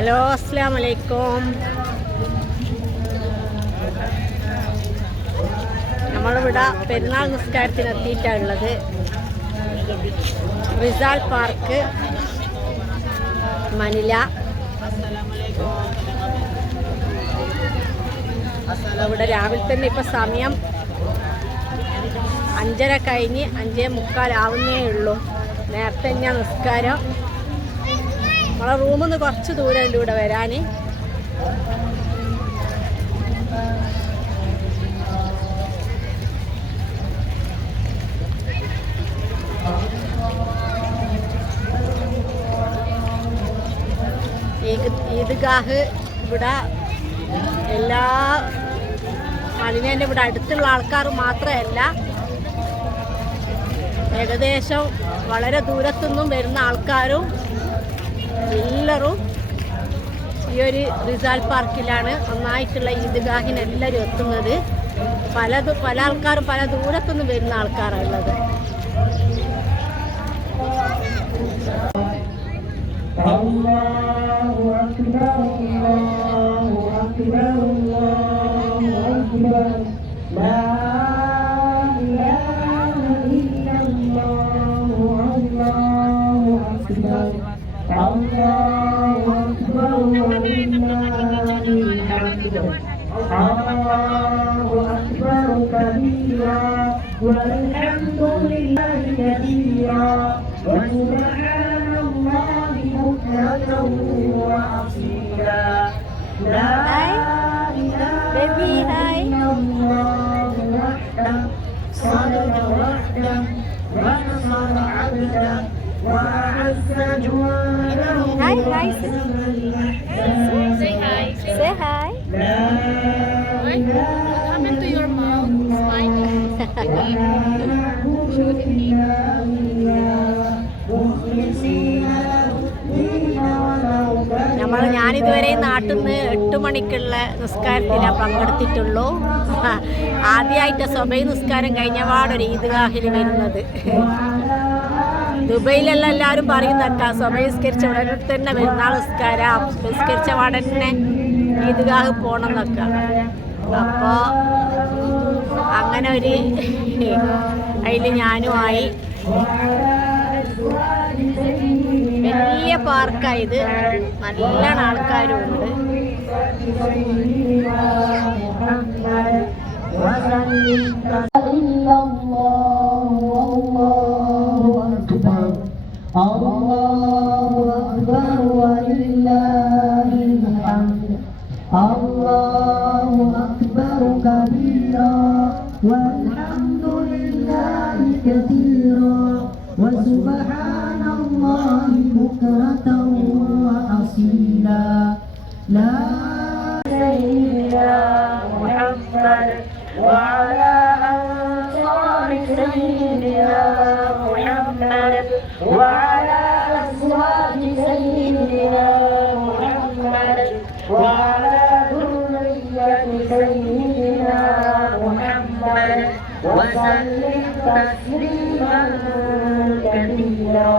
ഹലോ അസ്സാം വലൈക്കും നമ്മളിവിടെ പെരുന്നാൾ നിസ്കാരത്തിന് എത്തിയിട്ടുള്ളത് റിസാൽ പാർക്ക് മനില. ഇവിടെ രാവിലെ തന്നെ ഇപ്പം സമയം അഞ്ചര കഴിഞ്ഞ് അഞ്ചേ മുക്കാലാവുന്നേ ഉള്ളൂ. നേരത്തെ ഞാൻ നിസ്കാരം. നമ്മളെ റൂമിൽ നിന്ന് കുറച്ച് ദൂരമുണ്ട് ഇവിടെ വരാൻ ഈദ് ഈദ്ഗാഹ് ഇവിടെ എല്ലാ മലിനേന്റെ ഇവിടെ അടുത്തുള്ള ആൾക്കാർ മാത്രമല്ല ഏകദേശം വളരെ ദൂരത്തുനിന്നും വരുന്ന ആൾക്കാരും എല്ലാവരും ഈ ഒരു റിസാൽ പാർക്കിലാണ് ഒന്നായിട്ടുള്ള ഈദ്ഗാഹിന് എല്ലാവരും എത്തുന്നത്. പല പല ആൾക്കാരും പല ദൂരത്തുനിന്ന് വരുന്ന ആൾക്കാരാണ് ഉള്ളത് وحده ونصر عبده وأعز جنده Hi, hi. وهزم الأحزاب Say hi. لا إله happened to your mouth? Spike? ولا نعبد إلا إياه അപ്പോൾ ഞാനിതുവരെ നാട്ടിൽ നിന്ന് എട്ട് മണിക്കുള്ള നിസ്കാരത്തിലാണ് പങ്കെടുത്തിട്ടുള്ളൂ. ആദ്യമായിട്ട് സ്വഭയ നിസ്കാരം കഴിഞ്ഞപാടൊരു ഈദ്ഗാഹിൽ വരുന്നത്. ദുബൈയിലെല്ലാം എല്ലാവരും പറയുന്നക്ക സ്വഭയസ്കരിച്ച ഉടനെ തന്നെ പെരുന്നാൾ നിസ്കാരം നിസ്കരിച്ച പാടന്നെ ഈദ്ഗാഹ് പോകണം എന്നൊക്കെ അപ്പോൾ അങ്ങനെ ഒരു അതിൽ ഞാനുമായി. വലിയ പാർക്കായത് നല്ല ആൾക്കാരും ഉണ്ട് إلا الله والله أكبر الله أكبر ولله الحمد الله أكبر كبيرا والحمد لله كثيرا وسبحان الله بكرة وأصيلا لا سيدنا محمد وعلى أنصار سيدنا محمد وعلى أزواج سيدنا محمد وعلى ذرية سيدنا محمد وسلم تسليما كثيرا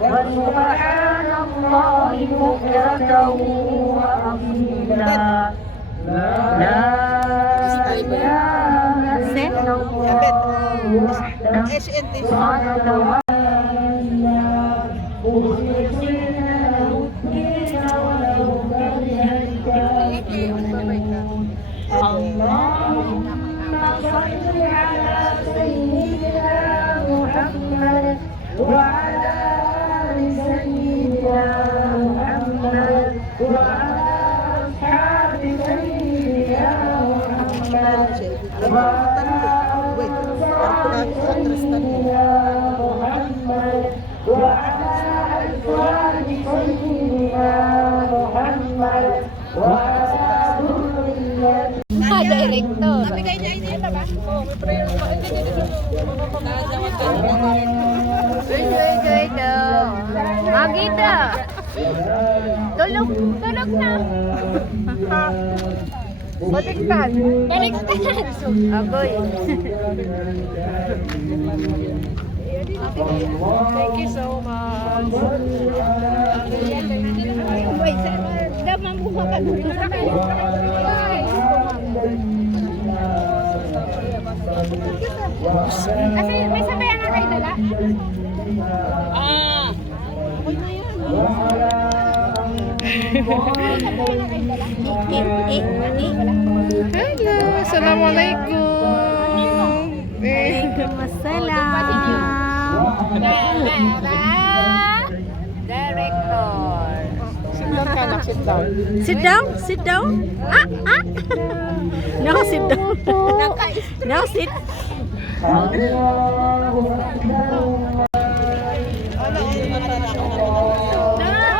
وسبحان الله بكرة وأصيلا. لا إله إلا الله. وحده sa erector. Nabigay niya idea na ba? Oo, may prayer pa. Hindi, hindi, hindi. Agita! Tulog! Tulog na! Baliktad! Baliktad! Agoy! Thank you so much. Wait, dapat mo ka Kasi may sabayan nga kayo dala? Hello, Assalamualaikum. Eh, Director. sit down sit down. Sit down, sit down. Ah, ah. No, sit down. No, sit.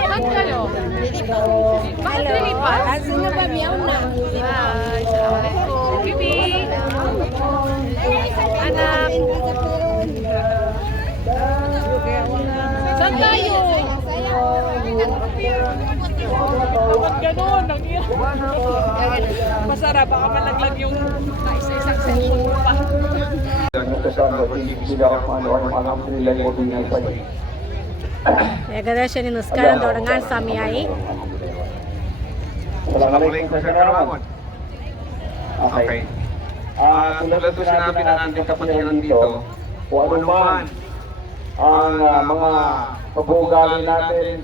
Saan kayo? Bakit lilipat? Asa na ba miyaw na? Hi, Assalamualaikum. Bibi. Anak. Saan tayo? Ba't ganun? Ang Masarap, baka malaglag yung isa-isang session mo pa. ഏകദേശം ഇനി നിസ്കാരം തുടങ്ങാൻ സമയമായി Assalamualaikum Salamat. Okay. Ah, tulad po sinabi ng ating kapatiran dito, kung ano man ang ah, mga pag-uugali natin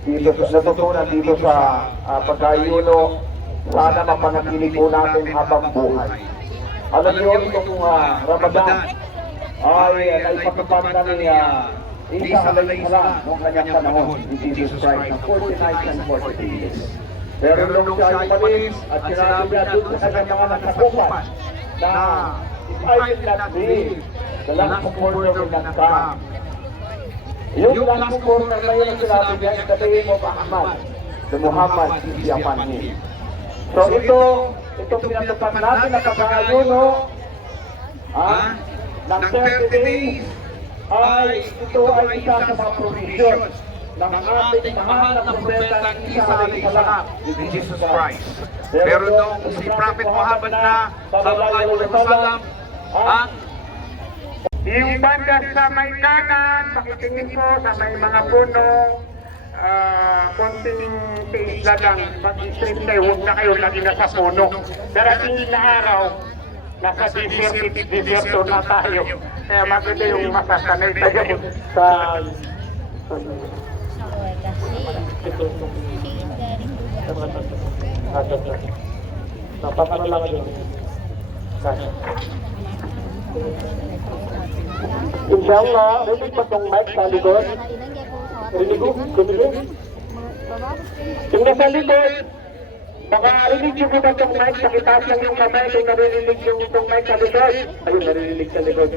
dito natutunan dito sa uh, pagkayuno, sana mapanatili po natin habang buhay. Alam niyo, itong uh, Ramadan ay uh, naipatupad na ni uh, Isa alayhi salam noong kanyang panahon ni Jesus Christ ng 40 nights and 40 days. Pero nung siya ay umalis at sinabi niya doon sa kanyang mga nakakupan na if I will not live, the last comforter will not come. Yung last comforter na yun ang sinabi niya in the name of Ahmad, the Muhammad is the him. So ito, itong pinatupad natin na pagkakayuno, ah, ng 30 days, ay ito ay isa sa mga provision ng ating mahal na propeta Isa salam ni Jesus Christ. Pero nung si Prophet Muhammad na sallallahu alaihi wasallam ang Yung banda sa may kanan, pakitingin po sa may mga puno, ah, konting tiis na lang, mag-strip kayo, huwag na kayo lagi nasa puno. Darating na araw, nasa desert, deserto na tayo. Kaya maganda yung masasanay tayo sa... Napakano lang yun. Inshallah, rinig pa tong mic sa likod. Rinig ko, rinig Yung nasa likod, baka rinig yung kita tong mic, pakitaas lang yung kamay kung naririnig yung itong mic sa likod. Ayun, naririnig sa likod.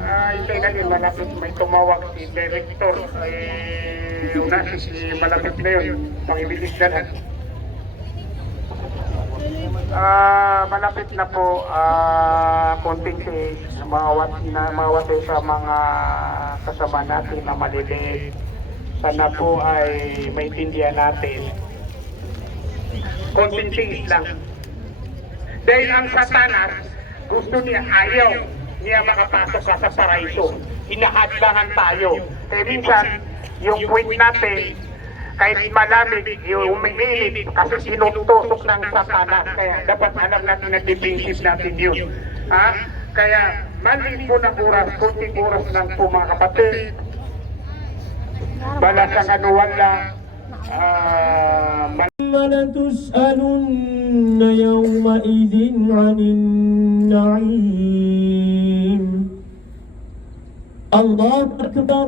Ah, hindi na din malapit may tumawag si director. Eh, una si malapit na yun, pangibilis na lang. Ah, malapit na po ah konting si mga wat na mga sa mga kasama natin na maliliit. Sana po ay maintindihan natin. Konting tiis lang. Dahil ang satanas, gusto niya ayaw niya makapasok ka sa paraiso. Hinahadlangan tayo. Kaya minsan, yung point natin, kahit malamig, yung umiinit kasi sinutusok ng satanas. Kaya dapat alam natin na defensive natin yun. Ha? Kaya maliit po ng oras, kunting oras lang po mga kapatid. Balasang anuwan lang. Ah, لتسألن يومئذ عن النعيم الله أكبر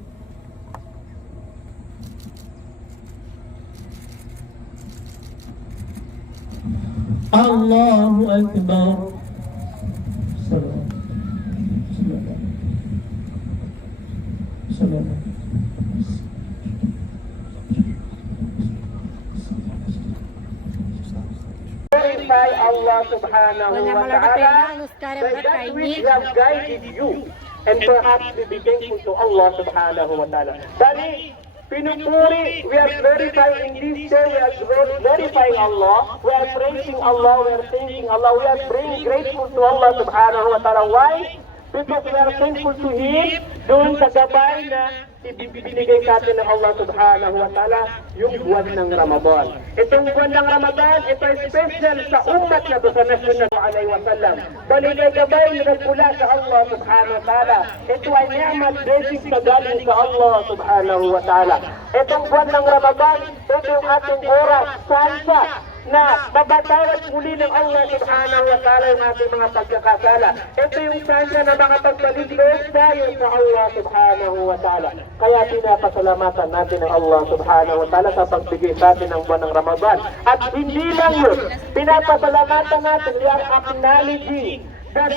Allahu Akbar. Salam. Salam. Salam. Glorify Allah subhanahu wa ta'ala that that which has guided you and perhaps be thankful to Allah subhanahu wa ta'ala. Dali, pinupuri, we are glorifying in this day, we are glorifying Allah, we are praising Allah, we are thanking Allah, we are being grateful to Allah subhanahu wa ta'ala. Why? Because we are thankful to Him doon sa gabay na ibibigay sa atin ng Allah subhanahu wa ta'ala yung buwan ng Ramadan. Itong buwan ng Ramadan, ito ay special sa umat na sa National Alaihi Wasallam. Baligay gabay na nagpula sa Allah subhanahu wa ta'ala. Ito ay ni'mat blessings na galing sa Allah subhanahu wa ta'ala. Itong buwan ng Ramadan, ito yung ating oras, sansa, na mabatawad muli ng Allah subhanahu wa ta'ala yung ating mga pagkakasala. Ito yung sanya na makapagpaligod tayo sa Allah subhanahu wa ta'ala. Kaya pinapasalamatan natin ang Allah subhanahu wa ta'ala sa pagbigay sa atin ng buwan ng Ramadan. At hindi lang yun, pinapasalamatan natin, are acknowledging that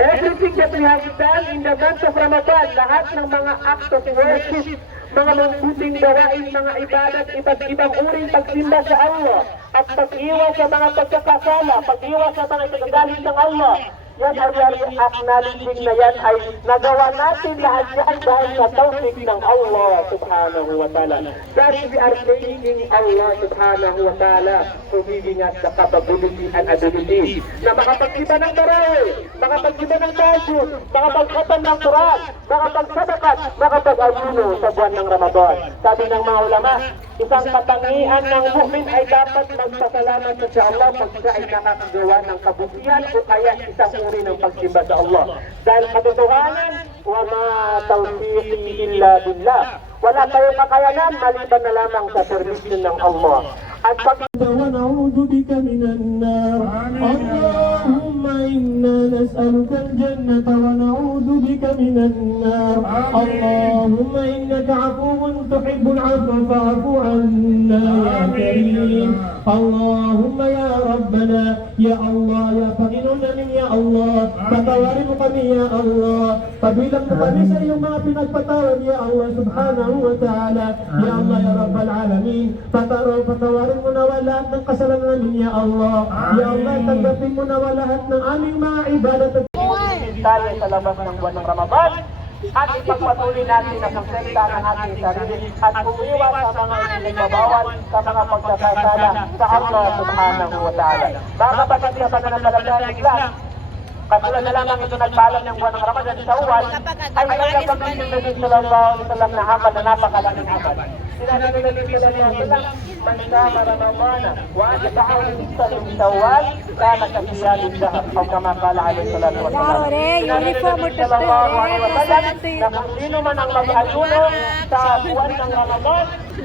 everything that we have done in the month of Ramadan, lahat ng mga acts of worship, mga mabuting gawain, mga ibadat, iba't ibang uring pagsimba sa Allah, at pag-iwas sa mga pagkakasala, pag-iwas sa mga ikagagalit ng Allah, yan ay yan acknowledging na yan ay nagawa natin lahat yan dahil sa tawfik ng Allah subhanahu wa ta'ala. That we are thanking Allah subhanahu wa ta'ala for giving us the capability and ability na makapagsiba ng tarawih, makapagsiba ng tahajjud, makapagkatan ng Quran, makapagsabakat, makapag-ayuno sa buwan ng Ramadan. Sabi ng mga ulama, isang katangian ng mu'min ay dapat magpasalamat sa Allah pag siya ay nakakagawa ng kabutihan o kaya isang uri ng pagsimba sa Allah. Dahil katotohanan, wa ma tawfiqi illa billah. Wala tayong kakayanan maliban na lamang sa serbisyo ng Allah. At pag... Wa na'udu bika minan nar. Amin. إنا نسألك الجنة ونعوذ بك من النار. اللهم إنك عفو تحب العفو فاعف عنا يا كريم. اللهم يا ربنا يا الله يا فقيرنا من يا الله. فتوارب قني يا الله. فبلا قبل شيء ما في فتوارب يا الله سبحانه وتعالى. يا الله يا رب العالمين. فتوارب فتوارب ولا تنقص لنا من يا الله. يا الله تكفي ولا هتنا علي mga ibadat at tayo sa labas ng buwan ng Ramadan at ipagpatuloy natin ang pagsalita ng ating sarili at umiwas sa mga inigbabawal sa mga pagkakasala sa Allah subhanahu wa ta'ala. Mga kapatid sa pananampalataya ng Islam, Katulad na lamang ito nagpaalam ng buwan ng Ramadan sa Uwan, ay nagkakabit ng Nabi Sallallahu Alaihi Wasallam na hapad na napakalaking hapad. Sinabi ng Nabi Sallallahu Alaihi Wasallam, Man sama Ramadana, wa an yata'awal isa min Shawwal, kana kasiyalin dahab, o kama kala alaihi salatu wa salam. Yare, Sinabi ng Nabi Sallallahu Alaihi Tere, Wasallam, nasa na kung sino man ang mag-ayuno sa buwan ng Ramadan,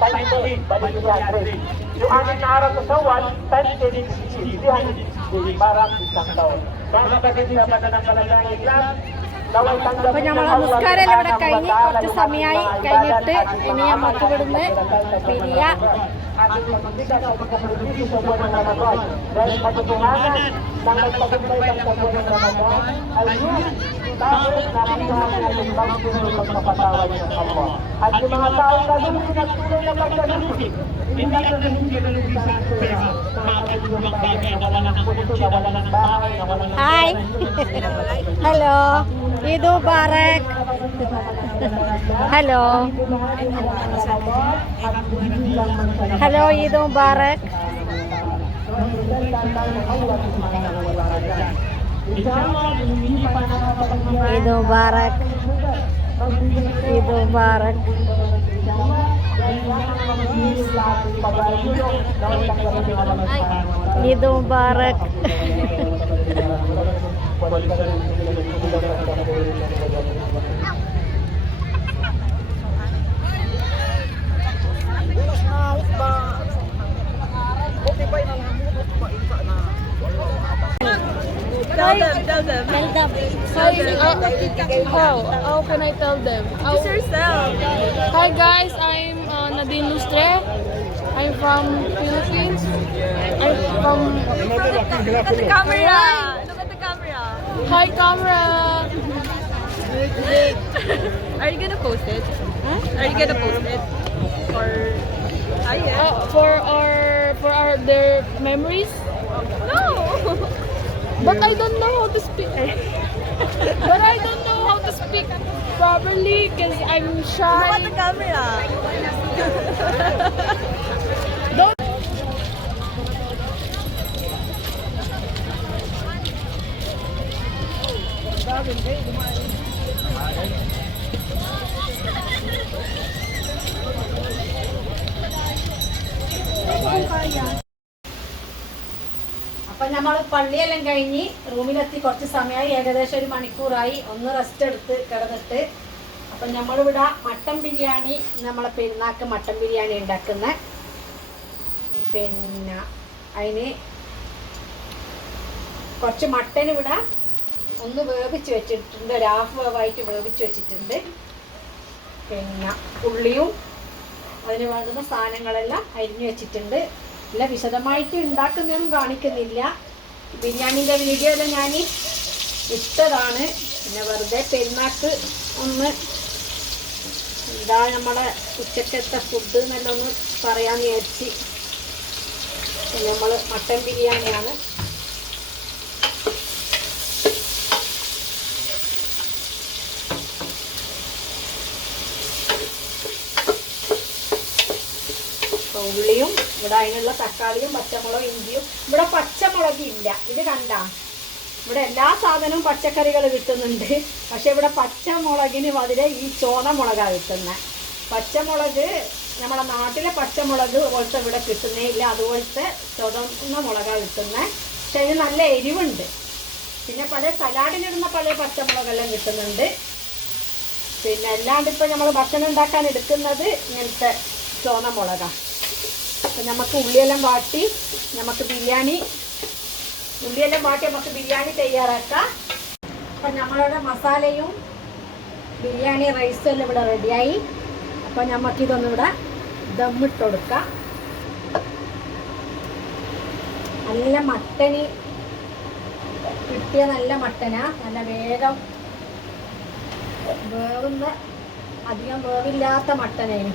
times 8, balik yung 100. Yung anin na araw sa sawal, times 10, 360, parang isang taon. Mga kapatid sa pananampalatayang Islam, naway tanggapin Kanya ng mga Allah muskare subhanahu ഇവിടെ wa കഴിഞ്ഞ് ta'ala കുറച്ച് yung സമയമായി ating mga കഴിഞ്ഞിട്ട് ibadat at ഇനി mga നമുക്ക് amal ഇവിടുന്ന് na pinagdasal sa പിരിയ ating pagbibigat Dahil katotohanan na yung magsunod ng pagpapatawad ng Allah. At yung mga tao na at tunay na pagkalusin, hindi na hindi na lusin sa pera. Mga kapatid bagay na wala ng puso, na wala ng bahay, na wala ng Hi. Hello. Ido Eid Mubarak. Eid Mubarak. Eid Mubarak. Bukas na, Utba. Okay, bye na lang. Tell them, tell them. Tell them. How? How can I tell them? How? yourself. Hi guys, I'm uh, Nadine Lustre. I'm from Philippines. I'm from... Look at the camera! Look at the camera! Hi camera! Are you gonna post it? Are you gonna post it? Or... Uh, for our... For our... Their memories? No! But I don't know how to speak. but I don't know how to speak properly because I'm shy. Look at the camera. പള്ളിയെല്ലാം കഴിഞ്ഞ് റൂമിലെത്തി കുറച്ച് സമയമായി ഏകദേശം ഒരു മണിക്കൂറായി. ഒന്ന് റെസ്റ്റ് എടുത്ത് കിടന്നിട്ട്. അപ്പം നമ്മളിവിടെ മട്ടൻ ബിരിയാണി നമ്മളെ പെരുന്നാക്ക് മട്ടൻ ബിരിയാണി ഉണ്ടാക്കുന്ന പിന്നെ അതിന് കുറച്ച് മട്ടൻ ഇവിടെ ഒന്ന് വേവിച്ച് വെച്ചിട്ടുണ്ട്. ഒരു ഹാഫ് വേവായിട്ട് വേവിച്ച് വെച്ചിട്ടുണ്ട്. പിന്നെ ഉള്ളിയും അതിന് വേണ്ടുന്ന സാധനങ്ങളെല്ലാം അരിഞ്ഞു വെച്ചിട്ടുണ്ട്. ഇല്ല വിശദമായിട്ട് ഉണ്ടാക്കുന്നതൊന്നും കാണിക്കുന്നില്ല. ബിരിയാണീന്റെ വീഡിയോ എല്ലാം ഞാൻ ഇട്ടതാണ്. പിന്നെ വെറുതെ പെരുന്നാക്ക് ഒന്ന് എന്താ നമ്മളെ ഉച്ചക്കത്തെ ഫുഡ് എന്നെല്ലാം ഒന്ന് പറയാൻ വിചാരിച്ച്. നമ്മൾ മട്ടൻ ബിരിയാണിയാണ്. ഉള്ളിയും ഇവിടെ അതിനുള്ള തക്കാളിയും പച്ചമുളകും ഇഞ്ചിയും. ഇവിടെ പച്ചമുളക് ഇല്ല. ഇത് കണ്ട? ഇവിടെ എല്ലാ സാധനവും പച്ചക്കറികൾ കിട്ടുന്നുണ്ട്. പക്ഷെ ഇവിടെ പച്ചമുളകിന് പതിരെ ഈ ചോന മുളകാണ് കിട്ടുന്നത് പച്ചമുളക് നമ്മുടെ നാട്ടിലെ പച്ചമുളക് പോലത്തെ ഇവിടെ കിട്ടുന്നേ ഇല്ല. അതുപോലത്തെ ചുവന്ന മുളകാണ് കിട്ടുന്നത് പക്ഷെ അതിന് നല്ല എരിവുണ്ട്. പിന്നെ പല സലാഡിനിടുന്ന പല പച്ചമുളകെല്ലാം കിട്ടുന്നുണ്ട്. പിന്നെ അല്ലാണ്ട് ഇപ്പം നമ്മൾ ഭക്ഷണം ഉണ്ടാക്കാൻ എടുക്കുന്നത് ഇങ്ങനത്തെ ചുവന്ന മുളകാണ് അപ്പം നമുക്ക് ഉള്ളിയെല്ലാം വാട്ടി നമുക്ക് ബിരിയാണി ഉള്ളിയെല്ലാം വാട്ടി നമുക്ക് ബിരിയാണി തയ്യാറാക്കാം. അപ്പം നമ്മളുടെ മസാലയും ബിരിയാണി റൈസും എല്ലാം ഇവിടെ റെഡിയായി അപ്പം നമുക്കിതൊന്നിവിടെ ദമ്മിട്ട് കൊടുക്കാം. നല്ല മട്ടന് കിട്ടിയ നല്ല മട്ടനാ. നല്ല വേഗം വേവുന്ന അധികം വേവില്ലാത്ത മട്ടനാണ്.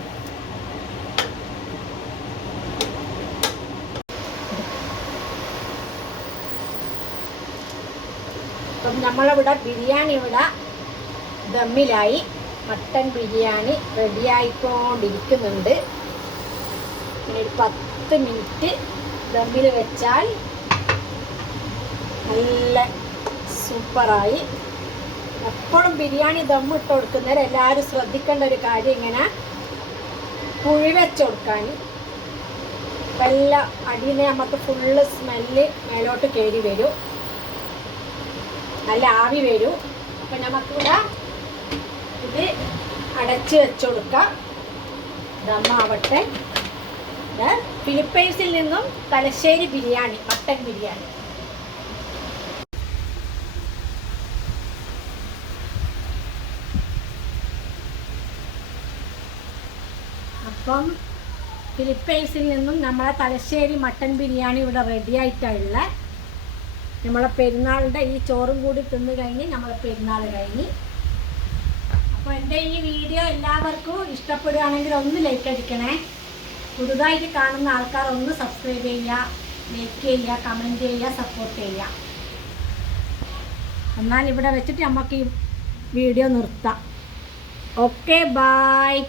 നമ്മളിവിടെ ബിരിയാണി ഇവിടെ ദമ്മിലായി. മട്ടൻ ബിരിയാണി റെഡിയായിക്കൊണ്ടിരിക്കുന്നുണ്ട്. ഇനി ഒരു പത്ത് മിനിറ്റ് ദമ്മിൽ വെച്ചാൽ നല്ല സൂപ്പറായി. എപ്പോഴും ബിരിയാണി ദം ഇട്ട് കൊടുക്കുന്നവർ എല്ലാവരും ശ്രദ്ധിക്കേണ്ട ഒരു കാര്യം ഇങ്ങനെ കുഴി വെച്ച് കൊടുക്കാൻ. വല്ല അടിയിൽ നമുക്ക് ഫുള്ള് സ്മെല്ല് മേലോട്ട് കയറി വരും. നല്ല ആവി വരും. അപ്പം നമുക്കിവിടെ ഇത് അടച്ച് വെച്ചുകൊടുക്കാം ദമ്മാവട്ടെ ഫിലിപ്പൈൻസിൽ നിന്നും തലശ്ശേരി ബിരിയാണി മട്ടൻ ബിരിയാണി. അപ്പം ഫിലിപ്പൈൻസിൽ നിന്നും നമ്മളെ തലശ്ശേരി മട്ടൻ ബിരിയാണി ഇവിടെ റെഡി ആയിട്ടുള്ള നമ്മളെ പെരുന്നാളിന്റെ ഈ ചോറും കൂടി തിന്ന് കഴിഞ്ഞ് നമ്മളെ പെരുന്നാൾ കഴിഞ്ഞ്. അപ്പോൾ എന്റെ ഈ വീഡിയോ എല്ലാവർക്കും ഇഷ്ടപ്പെടുകയാണെങ്കിൽ ഒന്ന് ലൈക്ക് അടിക്കണേ. പുതുതായിട്ട് കാണുന്ന ആൾക്കാർ ഒന്ന് സബ്സ്ക്രൈബ് ചെയ്യുക ലൈക്ക് ചെയ്യുക കമന്റ് ചെയ്യുക സപ്പോർട്ട് ചെയ്യുക. എന്നാൽ ഇവിടെ വെച്ചിട്ട് നമുക്ക് ഈ വീഡിയോ നിർത്താം. Okay bye!